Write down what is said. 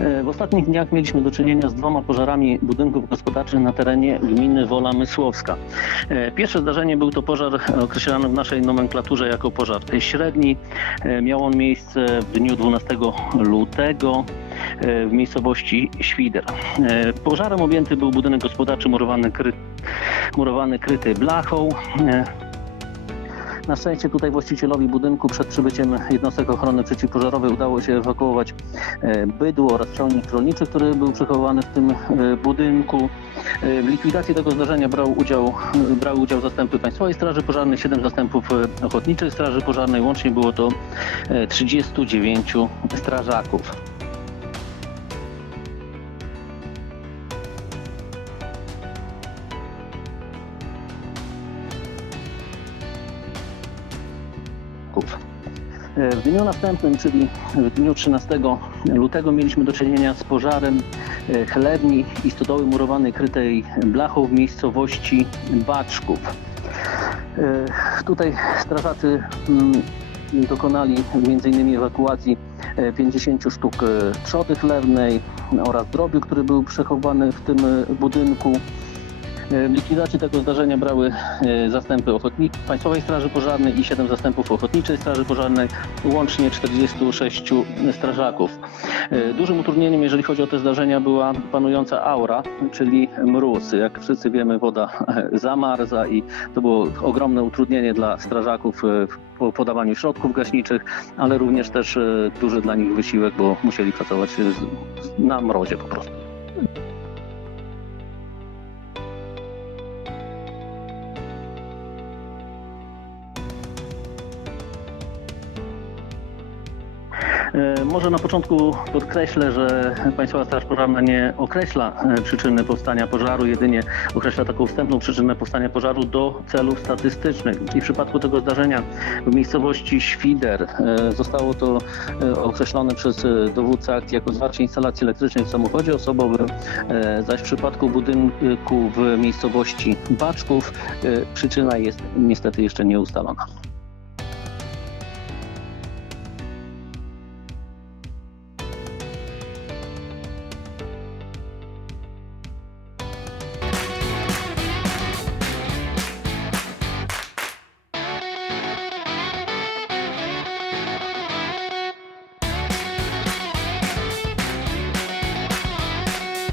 E, W ostatnich dniach mieliśmy do czynienia z dwoma pożarami budynków gospodarczych na terenie gminy Wola Mysłowska. E, Pierwsze zdarzenie był to pożar określany w naszej nomenklaturze jako pożar średni. E, Miał on miejsce w dniu 12 lutego w miejscowości Świder. Pożarem objęty był budynek gospodarczy murowany, kry, murowany kryty blachą. Na szczęście tutaj właścicielowi budynku przed przybyciem jednostek ochrony przeciwpożarowej udało się ewakuować e, bydło oraz ciągnik rolniczy, który był przechowany w tym e, budynku. E, W likwidacji tego zdarzenia brał udział, brały udział zastępy Państwowej Straży Pożarnej, 7 zastępów Ochotniczej Straży Pożarnej. Łącznie było to e, 39 strażaków. E, W dniu następnym, czyli w dniu 13 lutego, mieliśmy do czynienia z pożarem e, chlewni i stodoły murowanej krytej blachą w miejscowości Baczków. E, Tutaj strażacy mm, dokonali m.in. ewakuacji e, 50 sztuk e, trzoty chlewnej oraz drobiu, który był przechowany w tym budynku. E, likwidacji tego zdarzenia brały e, zastępy ochotni- Państwowej Straży Pożarnej i 7 zastępów Ochotniczej Straży Pożarnej, łącznie 46 strażaków. E, Dużym utrudnieniem, jeżeli chodzi o te zdarzenia, była panująca aura, czyli mróz. Jak wszyscy wiemy, woda zamarza i to było ogromne utrudnienie dla strażaków po- podawaniu środków gaśniczych, ale również też duży dla nich wysiłek, bo musieli pracować na mrozie po prostu. Może na początku podkreślę, że Państwowa Straż Pożarna nie określa e, przyczyny powstania pożaru, jedynie określa taką wstępną przyczynę powstania pożaru do celów statystycznych. I w przypadku tego zdarzenia w miejscowości Świder e, zostało to e, określone przez e, dowódcę akcji jako zwarcie instalacji elektrycznej w samochodzie osobowym, e, zaś w przypadku budynku w miejscowości Baczków e, przyczyna jest niestety jeszcze nieustalona.